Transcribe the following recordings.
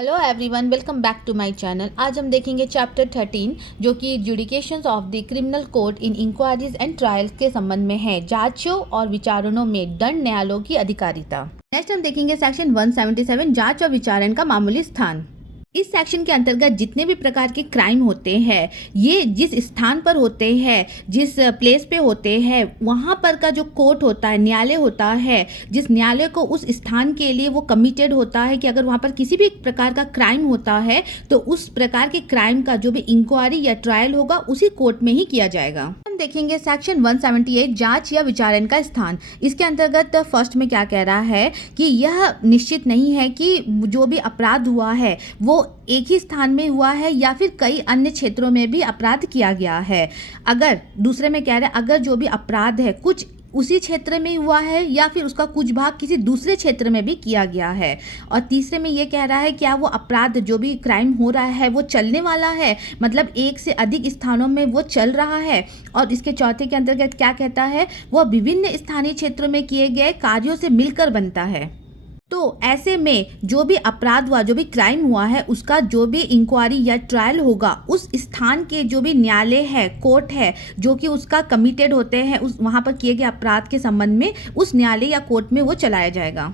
Hello everyone, welcome back to my channel. आज हम देखेंगे चैप्टर 13 जो कि jurisdictions of the criminal code in inquiries and trials के संबंध में है। जांचों और विचारणों में दंड न्यायालयों की अधिकारिता। नेक्स्ट हम देखेंगे सेक्शन 177 जांच और विचारण का मामूली स्थान। इस सेक्शन के अंतर्गत जितने भी प्रकार के क्राइम होते हैं ये जिस स्थान पर होते हैं, जिस प्लेस पे होते हैं, वहाँ पर का जो कोर्ट होता है, न्यायालय होता है, जिस न्यायालय को उस स्थान के लिए वो कमिटेड होता है कि अगर वहाँ पर किसी भी प्रकार का क्राइम होता है तो उस प्रकार के क्राइम का जो भी इंक्वायरी या ट्रायल होगा उसी कोर्ट में ही किया जाएगा। हम देखेंगे सेक्शन 178 जांच या विचारण का स्थान। इसके अंतर्गत फर्स्ट में क्या कह रहा है कि यह निश्चित नहीं है कि जो भी अपराध हुआ है वो एक ही स्थान में हुआ है या फिर कई अन्य क्षेत्रों में भी अपराध किया गया है। अगर दूसरे में कह रहे हैं अगर जो भी अपराध है कुछ उसी क्षेत्र में हुआ है या फिर उसका कुछ भाग किसी दूसरे क्षेत्र में भी किया गया है। और तीसरे में ये कह रहा है क्या वो अपराध जो भी क्राइम हो रहा है वो चलने वाला है, मतलब एक से अधिक स्थानों में वो चल रहा है। और इसके चौथे के अंतर्गत क्या कहता है, वह विभिन्न स्थानीय क्षेत्रों में किए गए कार्यों से मिलकर बनता है। तो ऐसे में जो भी अपराध हुआ, जो भी क्राइम हुआ है, उसका जो भी इंक्वायरी या ट्रायल होगा उस स्थान के जो भी न्यायालय है, कोर्ट है, जो कि उसका कमिटेड होते हैं उस वहाँ पर किए गए अपराध के संबंध में उस न्यायालय या कोर्ट में वो चलाया जाएगा।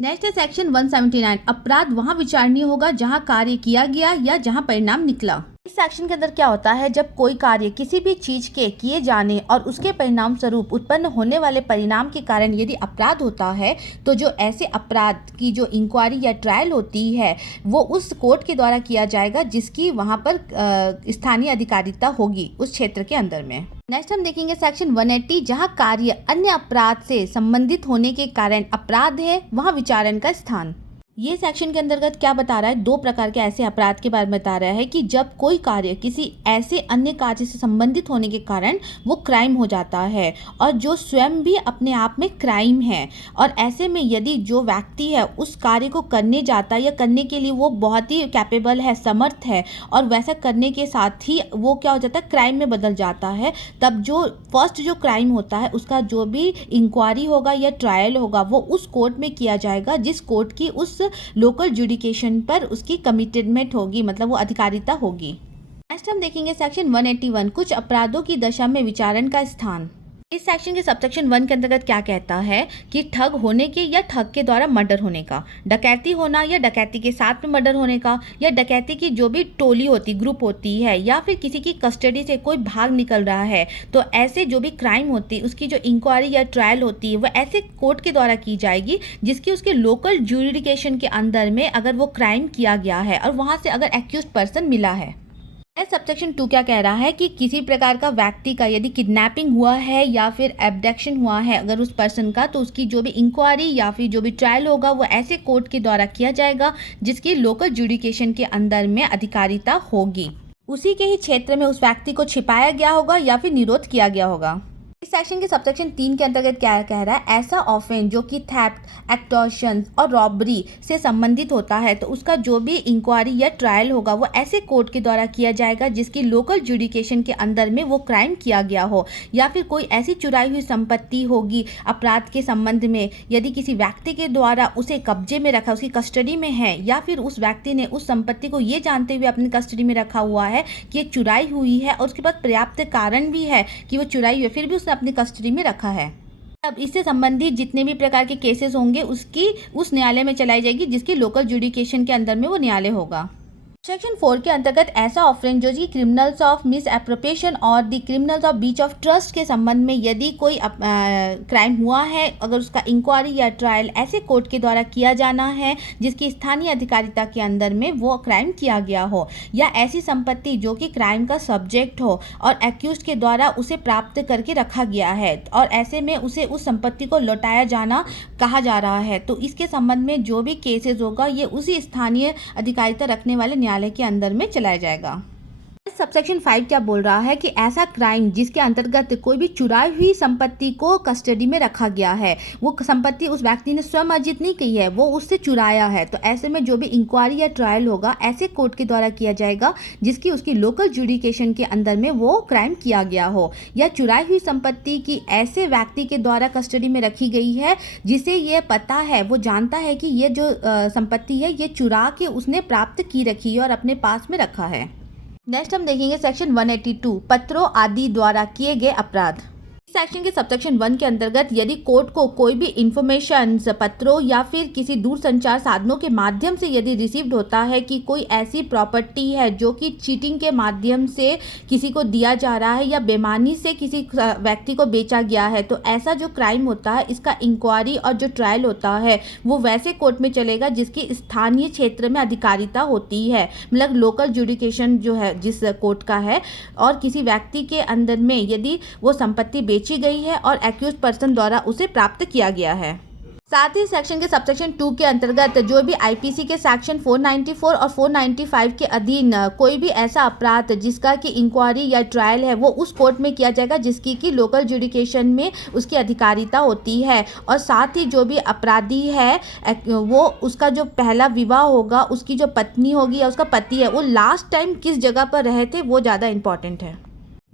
नेक्स्ट है सेक्शन 179 अपराध वहाँ विचारणीय होगा जहाँ कार्य किया गया या जहाँ परिणाम निकला। इस सेक्शन के अंदर क्या होता है, जब कोई कार्य किसी भी चीज के किए जाने और उसके परिणाम स्वरूप उत्पन्न होने वाले परिणाम के कारण यदि अपराध होता है तो जो ऐसे अपराध की जो इंक्वायरी या ट्रायल होती है वो उस कोर्ट के द्वारा किया जाएगा जिसकी वहाँ पर स्थानीय अधिकारिता होगी उस क्षेत्र के अंदर में। नेक्स्ट हम देखेंगे सेक्शन 180 जहाँ कार्य अन्य अपराध से संबंधित होने के कारण अपराध है वहाँ विचारण का स्थान। ये सेक्शन के अंतर्गत क्या बता रहा है, दो प्रकार के ऐसे अपराध के बारे में बता रहा है कि जब कोई कार्य किसी ऐसे अन्य कार्य से संबंधित होने के कारण वो क्राइम हो जाता है और जो स्वयं भी अपने आप में क्राइम है। और ऐसे में यदि जो व्यक्ति है उस कार्य को करने जाता है या करने के लिए वो बहुत ही कैपेबल है, समर्थ है और वैसा करने के साथ ही वो क्या हो जाता है, क्राइम में बदल जाता है, तब जो फर्स्ट जो क्राइम होता है उसका जो भी इंक्वायरी होगा या ट्रायल होगा वो उस कोर्ट में किया जाएगा जिस कोर्ट की उस लोकल जुडिकेशन पर उसकी कमिटमेंट होगी, मतलब वो अधिकारिता होगी। नेक्स्ट हम देखेंगे सेक्शन 181 कुछ अपराधों की दशा में विचारण का स्थान। इस सेक्शन के सबसेक्शन 1 के अंतर्गत क्या कहता है कि ठग होने के या ठग के द्वारा मर्डर होने का, डकैती होना या डकैती के साथ में मर्डर होने का, या डकैती की जो भी टोली होती, ग्रुप होती है, या फिर किसी की कस्टडी से कोई भाग निकल रहा है, तो ऐसे जो भी क्राइम होती है उसकी जो इंक्वायरी या ट्रायल होती है वह ऐसे कोर्ट के द्वारा की जाएगी जिसकी उसके लोकल जुडिकेशन के अंदर में अगर वो क्राइम किया गया है और वहाँ से अगर एक्यूज्ड पर्सन मिला है। सबसेक्शन 2 क्या कह रहा है कि किसी प्रकार का व्यक्ति का यदि किडनैपिंग हुआ है या फिर एब्डक्शन हुआ है अगर उस पर्सन का, तो उसकी जो भी इंक्वायरी या फिर जो भी ट्रायल होगा वो ऐसे कोर्ट के द्वारा किया जाएगा जिसकी लोकल जुडिकेशन के अंदर में अधिकारिता होगी। उसी के ही क्षेत्र में उस व्यक्ति को छिपाया गया होगा या फिर निरोध किया गया होगा। इस सेक्शन के सबसेक्शन 3 के अंतर्गत क्या कह रहा है, ऐसा ऑफेंस जो कि थेफ्ट, एक्टॉर्शन और रॉबरी से संबंधित होता है तो उसका जो भी इंक्वायरी या ट्रायल होगा वो ऐसे कोर्ट के द्वारा किया जाएगा जिसकी लोकल जुडिकेशन के अंदर में वो क्राइम किया गया हो, या फिर कोई ऐसी चुराई हुई संपत्ति होगी अपराध के संबंध में यदि किसी व्यक्ति के द्वारा उसे कब्जे में रखा, उसकी कस्टडी में है, या फिर उस व्यक्ति ने उस संपत्ति को ये जानते हुए अपनी कस्टडी में रखा हुआ है कि ये चुराई हुई है और उसके पास पर्याप्त कारण भी है कि वो चुराई हुई है फिर भी उसने अपनी कस्टडी में रखा है। अब इससे संबंधित जितने भी प्रकार के केसेस होंगे उसकी उस न्यायालय में चलाई जाएगी जिसकी लोकल जुडिकेशन के अंदर में वो न्यायालय होगा। सेक्शन 4 के अंतर्गत ऐसा ऑफेंस जो कि क्रिमिनल्स ऑफ मिस एप्रोप्रिएशन और the criminals of breach of trust के संबंध में यदि कोई क्राइम हुआ है अगर उसका इंक्वायरी या ट्रायल ऐसे कोर्ट के द्वारा किया जाना है जिसकी स्थानीय अधिकारिता के अंदर में वो क्राइम किया गया हो, या ऐसी संपत्ति जो कि क्राइम का सब्जेक्ट हो और एक्यूज के द्वारा उसे प्राप्त करके रखा गया है और ऐसे में उसे उस संपत्ति को लौटाया जाना कहा जा रहा है, तो इसके संबंध में जो भी केसेस होगा ये उसी स्थानीय अधिकारिता रखने वाले न्यायालय के अंदर में चलाया जाएगा। नेक्स्ट सबसेक्शन 5 क्या बोल रहा है कि ऐसा क्राइम जिसके अंतर्गत कोई भी चुराई हुई संपत्ति को कस्टडी में रखा गया है, वो संपत्ति उस व्यक्ति ने स्वयं अर्जित नहीं की है, वो उससे चुराया है, तो ऐसे में जो भी इंक्वायरी या ट्रायल होगा ऐसे कोर्ट के द्वारा किया जाएगा जिसकी उसकी लोकल जुडिकेशन के अंदर में वो क्राइम किया गया हो, या चुराई हुई संपत्ति की ऐसे व्यक्ति के द्वारा कस्टडी में रखी गई है जिसे ये पता है, वो जानता है कि ये जो संपत्ति है ये चुरा के उसने प्राप्त की रखी है और अपने पास में रखा है। नेक्स्ट हम देखेंगे सेक्शन 182 पत्रों आदि द्वारा किए गए अपराध। सेक्शन के सबसेक्शन 1 के अंतर्गत यदि कोर्ट को कोई भी इंफॉर्मेशन पत्रों या फिर किसी दूरसंचार साधनों के माध्यम से यदि रिसीव्ड होता है कि कोई ऐसी प्रॉपर्टी है जो कि चीटिंग के माध्यम से किसी को दिया जा रहा है या बेईमानी से किसी व्यक्ति को बेचा गया है, तो ऐसा जो क्राइम होता है इसका इंक्वायरी और जो ट्रायल होता है वो वैसे कोर्ट में चलेगा जिसकी स्थानीय क्षेत्र में अधिकारिता होती है, मतलब लोकल जुडिकेशन जो है जिस कोर्ट का है, और किसी व्यक्ति के अंदर में यदि वो संपत्ति बेची गई है और एक्यूज पर्सन द्वारा उसे प्राप्त किया गया है। साथ ही सेक्शन के सबसेक्शन 2 के अंतर्गत जो भी आईपीसी के सेक्शन 494 और 495 के अधीन कोई भी ऐसा अपराध जिसका कि इंक्वायरी या ट्रायल है वो उस कोर्ट में किया जाएगा जिसकी कि लोकल जुडिकेशन में उसकी अधिकारिता होती है, और साथ ही जो भी अपराधी है वो उसका जो पहला विवाह होगा, उसकी जो पत्नी होगी या उसका पति है वो लास्ट टाइम किस जगह पर रहे थे वो ज़्यादा इंपॉर्टेंट है।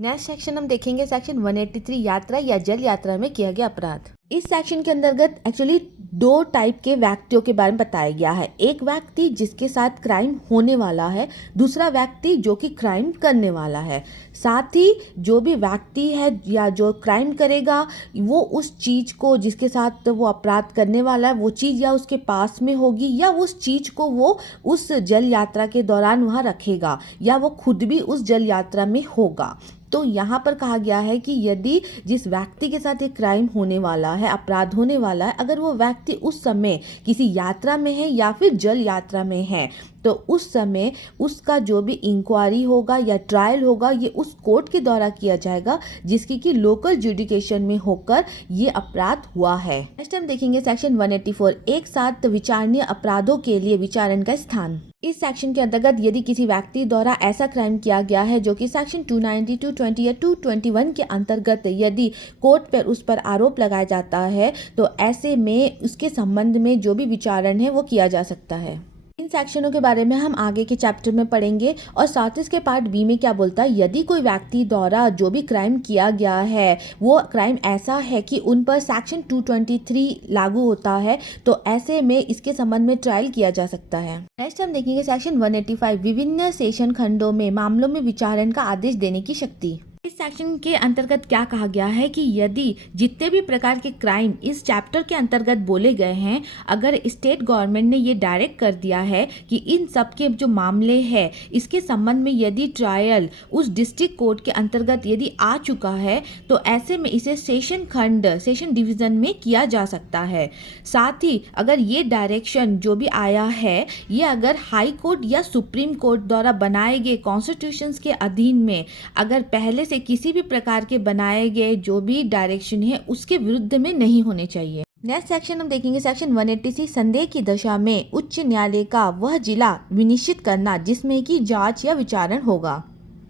नेक्स्ट सेक्शन हम देखेंगे सेक्शन 183 यात्रा या जल यात्रा में किया गया अपराध। इस सेक्शन के अंतर्गत एक्चुअली 2 टाइप के व्यक्तियों के बारे में बताया गया है, एक व्यक्ति जिसके साथ क्राइम होने वाला है, दूसरा व्यक्ति जो कि क्राइम करने वाला है। साथ ही जो भी व्यक्ति है या जो क्राइम करेगा वो उस चीज़ को जिसके साथ वो अपराध करने वाला है वो चीज़ या उसके पास में होगी या उस चीज़ को वो उस जल यात्रा के दौरान वहाँ रखेगा या वो खुद भी उस जल यात्रा में होगा। तो यहाँ पर कहा गया है कि यदि जिस व्यक्ति के साथ एक क्राइम होने वाला है, अपराध होने वाला है, अगर वो व्यक्ति उस समय किसी यात्रा में है या फिर जल यात्रा में है तो उस समय उसका जो भी इंक्वायरी होगा या ट्रायल होगा ये उस कोर्ट के द्वारा किया जाएगा जिसकी कि लोकल जुडिकेशन में होकर ये अपराध हुआ है। नेक्स्ट हम देखेंगे सेक्शन 184 एक साथ विचारणीय अपराधों के लिए विचारण का स्थान। इस सेक्शन के अंतर्गत यदि किसी व्यक्ति द्वारा ऐसा क्राइम किया गया है जो कि सेक्शन 290, 220 या 221 के अंतर्गत यदि कोर्ट पर उस पर आरोप लगाया जाता है तो ऐसे में उसके संबंध में जो भी विचारण है वो किया जा सकता है। इन सेक्शनों के बारे में हम आगे के चैप्टर में पढ़ेंगे। और साथ ही इसके पार्ट बी में क्या बोलता है, यदि कोई व्यक्ति द्वारा जो भी क्राइम किया गया है वो क्राइम ऐसा है कि उन पर सेक्शन 223 लागू होता है तो ऐसे में इसके संबंध में ट्रायल किया जा सकता है। नेक्स्ट हम देखेंगे सेक्शन 185 विभिन्न सेशन खंडों में मामलों में विचारण का आदेश देने की शक्ति। इस सेक्शन के अंतर्गत क्या कहा गया है कि यदि जितने भी प्रकार के क्राइम इस चैप्टर के अंतर्गत बोले गए हैं, अगर स्टेट गवर्नमेंट ने ये डायरेक्ट कर दिया है कि इन सब के जो मामले हैं इसके संबंध में यदि ट्रायल उस डिस्ट्रिक्ट कोर्ट के अंतर्गत यदि आ चुका है तो ऐसे में इसे सेशन खंड सेशन डिवीज़न में किया जा सकता है। साथ ही अगर ये डायरेक्शन जो भी आया है ये अगर हाई कोर्ट या सुप्रीम कोर्ट द्वारा बनाए गए कॉन्स्टिट्यूशंस के अधीन में अगर पहले से किसी भी प्रकार के बनाए गए जो भी डायरेक्शन है उसके विरुद्ध में नहीं होने चाहिए। नेक्स्ट सेक्शन हम देखेंगे सेक्शन 186 संदेह की दशा में उच्च न्यायालय का वह जिला विनिश्चित करना जिसमें कि जांच या विचारण होगा।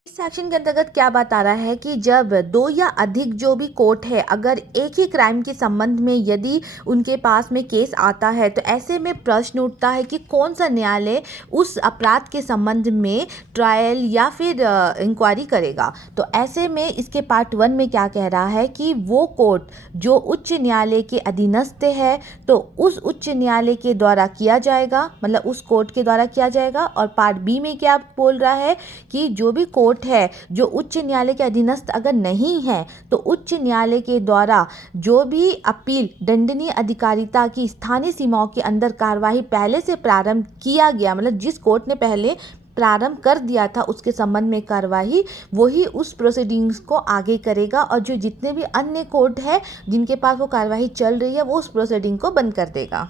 इस सेक्शन के अंतर्गत क्या बात आ रहा है कि जब 2 या अधिक जो भी कोर्ट है अगर एक ही क्राइम के संबंध में यदि उनके पास में केस आता है तो ऐसे में प्रश्न उठता है कि कौन सा न्यायालय उस अपराध के संबंध में ट्रायल या फिर इंक्वायरी करेगा। तो ऐसे में इसके पार्ट 1 में क्या कह रहा है कि वो कोर्ट जो उच्च न्यायालय के अधीनस्थ है तो उस उच्च न्यायालय के द्वारा किया जाएगा, मतलब उस कोर्ट के द्वारा किया जाएगा। और पार्ट बी में क्या बोल रहा है कि जो भी कोर्ट है जो उच्च न्यायालय के अधीनस्थ अगर नहीं है तो उच्च न्यायालय के द्वारा जो भी अपील दंडनीय अधिकारिता की स्थानीय सीमाओं के अंदर कार्यवाही पहले से प्रारंभ किया गया, मतलब जिस कोर्ट ने पहले प्रारंभ कर दिया था उसके संबंध में कार्यवाही वही उस प्रोसीडिंग्स को आगे करेगा और जो जितने भी अन्य कोर्ट है जिनके पास वो कार्यवाही चल रही है वो उस प्रोसीडिंग को बंद कर देगा।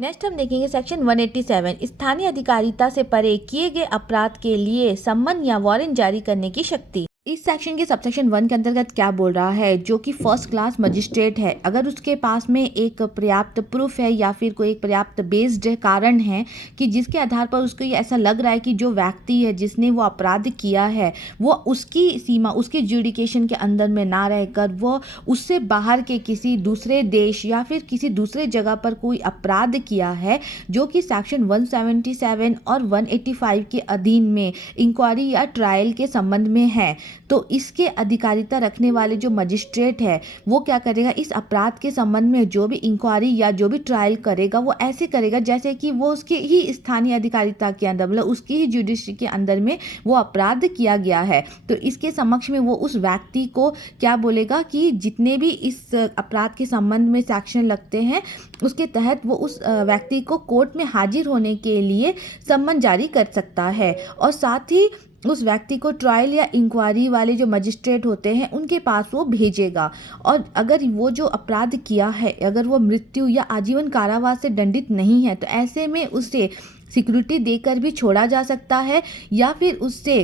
नेक्स्ट हम देखेंगे सेक्शन 187 स्थानीय अधिकारिता से परे किए गए अपराध के लिए सम्मन या वारंट जारी करने की शक्ति। इस सेक्शन के सबसेक्शन 1 के अंतर्गत क्या बोल रहा है, जो कि फर्स्ट क्लास मजिस्ट्रेट है, अगर उसके पास में एक पर्याप्त प्रूफ है या फिर कोई एक पर्याप्त बेस्ड कारण है कि जिसके आधार पर उसको ये ऐसा लग रहा है कि जो व्यक्ति है जिसने वो अपराध किया है वो उसकी सीमा, उसकी ज्यूडिकेशन के अंदर में ना रहकर वो उससे बाहर के किसी दूसरे देश या फिर किसी दूसरे जगह पर कोई अपराध किया है, जो कि सेक्शन 177 और 185 के अधीन में इंक्वायरी या ट्रायल के संबंध में है, तो इसके अधिकारिता रखने वाले जो मजिस्ट्रेट है वो क्या करेगा, इस अपराध के संबंध में जो भी इंक्वायरी या जो भी ट्रायल करेगा वो ऐसे करेगा जैसे कि वो उसकी ही स्थानीय अधिकारिता के अंदर, मतलब उसकी ही जुडिशरी के अंदर में वो अपराध किया गया है। तो इसके समक्ष में वो उस व्यक्ति को क्या बोलेगा कि जितने भी इस अपराध के संबंध में सेक्शन लगते हैं उसके तहत वो उस व्यक्ति को कोर्ट में हाजिर होने के लिए सम्मन जारी कर सकता है, और साथ ही उस व्यक्ति को ट्रायल या इंक्वायरी वाले जो मजिस्ट्रेट होते हैं उनके पास वो भेजेगा। और अगर वो जो अपराध किया है अगर वो मृत्यु या आजीवन कारावास से दंडित नहीं है तो ऐसे में उसे सिक्योरिटी देकर भी छोड़ा जा सकता है, या फिर उससे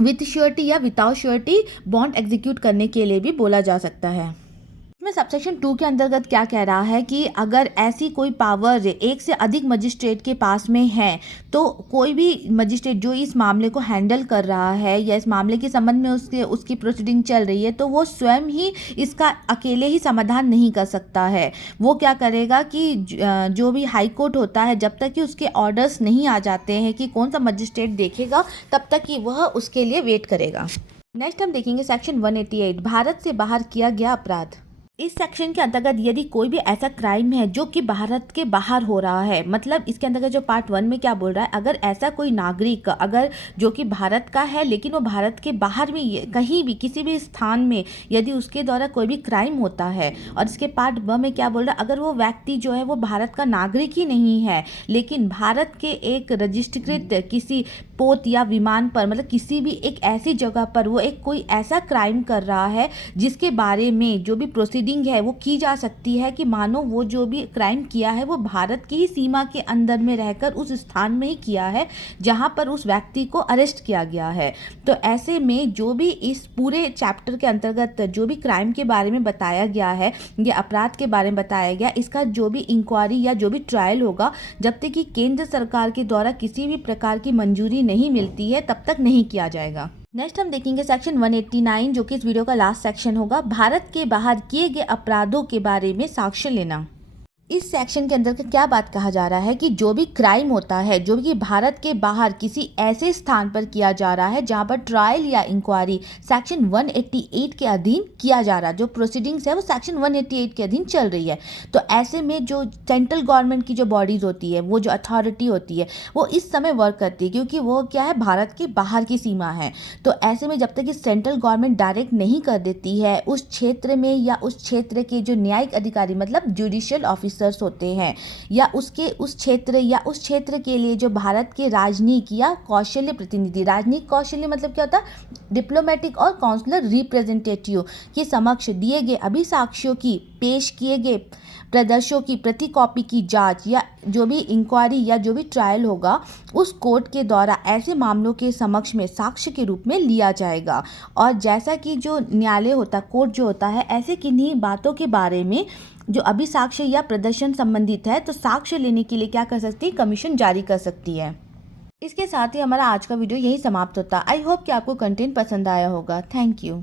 विथ श्योरिटी या विदाउट श्योरिटी बॉन्ड एग्जीक्यूट करने के लिए भी बोला जा सकता है। इसमें सबसेक्शन 2 के अंतर्गत क्या कह रहा है कि अगर ऐसी कोई पावर एक से अधिक मजिस्ट्रेट के पास में है तो कोई भी मजिस्ट्रेट जो इस मामले को हैंडल कर रहा है या इस मामले के संबंध में उसकी प्रोसीडिंग चल रही है तो वो स्वयं ही इसका अकेले ही समाधान नहीं कर सकता है। वो क्या करेगा कि जो भी हाई कोर्ट होता है जब तक कि उसके ऑर्डर्स नहीं आ जाते हैं कि कौन सा मजिस्ट्रेट देखेगा तब तक कि वह उसके लिए वेट करेगा। नेक्स्ट हम देखेंगे सेक्शन 188, भारत से बाहर किया गया अपराध। इस सेक्शन के अंतर्गत यदि कोई भी ऐसा क्राइम है जो कि भारत के बाहर हो रहा है, मतलब इसके अंतर्गत जो पार्ट 1 में क्या बोल रहा है, अगर ऐसा कोई नागरिक अगर जो कि भारत का है लेकिन वो भारत के बाहर में कहीं भी किसी भी स्थान में यदि उसके द्वारा कोई भी क्राइम होता है, और इसके पार्ट 2 में क्या बोल रहा है, अगर वो व्यक्ति जो है वो भारत का नागरिक ही नहीं है लेकिन भारत के एक रजिस्ट्रीकृत किसी पोत या विमान पर, मतलब किसी भी एक ऐसी जगह पर वो एक कोई ऐसा क्राइम कर रहा है जिसके बारे में जो भी प्रोसीडिंग है वो की जा सकती है कि मानो वो जो भी क्राइम किया है वो भारत की ही सीमा के अंदर में रहकर उस स्थान में ही किया है जहां पर उस व्यक्ति को अरेस्ट किया गया है। तो ऐसे में जो भी इस पूरे चैप्टर के अंतर्गत जो भी क्राइम के बारे में बताया गया है या अपराध के बारे में बताया गया, इसका जो भी इंक्वायरी या जो भी ट्रायल होगा जब तक कि केंद्र सरकार के द्वारा किसी भी प्रकार की मंजूरी नहीं मिलती है तब तक नहीं किया जाएगा। नेक्स्ट हम देखेंगे सेक्शन 189 जो कि इस वीडियो का लास्ट सेक्शन होगा, भारत के बाहर किए गए अपराधों के बारे में साक्ष्य लेना। इस सेक्शन के अंदर क्या बात कहा जा रहा है कि जो भी क्राइम होता है जो कि भारत के बाहर किसी ऐसे स्थान पर किया जा रहा है जहां पर ट्रायल या इंक्वायरी सेक्शन 188 के अधीन किया जा रहा है, जो प्रोसीडिंग्स है वो सेक्शन 188 के अधीन चल रही है, तो ऐसे में जो सेंट्रल गवर्नमेंट की जो बॉडीज होती है वो जो अथॉरिटी होती है वो इस समय वर्क करती है क्योंकि वो क्या है भारत के बाहर की सीमा है। तो ऐसे में जब तक कि सेंट्रल गवर्नमेंट डायरेक्ट नहीं कर देती है उस क्षेत्र में या उस क्षेत्र के जो न्यायिक अधिकारी मतलब जुडिशियल ऑफिसर होते हैं या उसके उस क्षेत्र के लिए जो भारत के राजनीतिक या कौशल्य प्रतिनिधि, राजनीतिक कौशल्य मतलब क्या होता है, डिप्लोमेटिक और काउंसलर रिप्रेजेंटेटिव के समक्ष दिए गए अभिसाक्ष्यों की पेश किए गए प्रदर्शों की प्रति कॉपी की जांच या जो भी इंक्वायरी या जो भी ट्रायल होगा उस कोर्ट के द्वारा ऐसे मामलों के समक्ष में साक्ष्य के रूप में लिया जाएगा। और जैसा कि जो न्यायालय होता कोर्ट जो होता है ऐसे किन्हीं बातों के बारे में जो अभिसाक्ष्य या प्रदर्शन संबंधित है तो साक्ष्य लेने के लिए क्या कर सकती है, कमीशन जारी कर सकती है। इसके साथ ही हमारा आज का वीडियो यही समाप्त होता है। आई होप कि आपको कंटेंट पसंद आया होगा। Thank you.